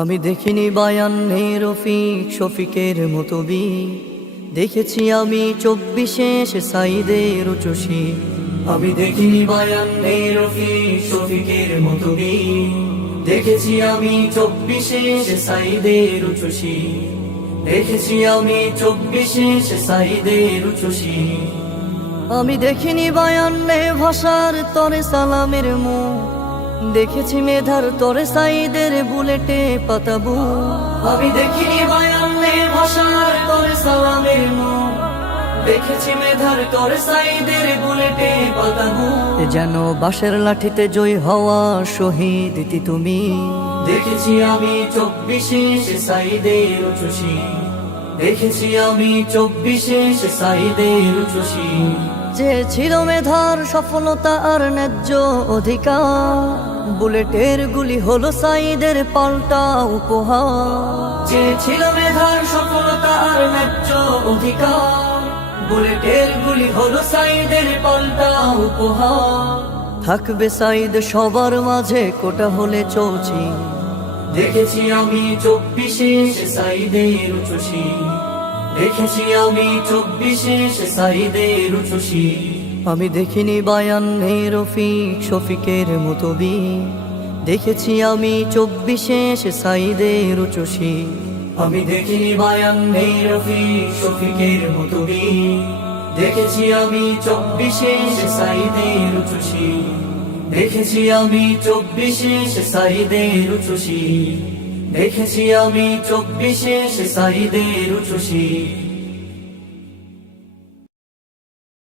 আমি দেখিনি বায়ান্নে রফিক শফিকের মতবি, দেখেছি আমি 24-এ সাইদের উচুশি। আমি দেখিনি বায়ান্নে রফিক শফিকের মতবি, দেখেছি আমি 24-এ সাইদের উচুশি। দেখেছি আমি 24-এ সাইদের উচুশি। আমি দেখিনি বায়ান্নে ভাষার তরে সালামের মুখ, দেখেছি মেধার তরে সাইদের বুলেটে পাতাবু। আমি দেখিনি বায়ান্নে ভাষার তরে সালামের মুখ, দেখেছি মেধার তরে সাইদের বুলেটে পাতাবু। যেন বাঁশের লাঠিতে জয় হওয়া শহীদ ইতি তুমি, দেখেছি আমি 24-এ সাইদের উচুশি। দেখেছি আমি 24-এ সাইদের উচুশি। যে ছিল মেধার সফলতা আর ন্যায্য অধিকার, বুলেটের গুলি হলো সাইদের পাল্টা উপহার। যে ছিল মেধার সফলতা আর ন্যায্য অধিকার, বুলেটের গুলি হলো সাইদের পাল্টা উপহার। থাকবে সাইদ সবার মাঝে কোটা হলে চৌচি, দেখেছি আমি 24-এ সাইদের উচুশি। দেখেছি আমি 24-এ সাইদের উচুশি। আমি দেখিনি বায়ান্নে রফিক শফিকের মতবি, দেখেছি আমি 24-এ সাইদের উচুশি। আমি দেখিনি বায়ান্নে রফিক শফিকের মতবি, দেখেছি আমি 24-এ সাইদের উচুশি। দেখেছি আমি 24-এ সাইদের উচুশি। দেখেছি আমি 24-এ সাইদের উচুশি।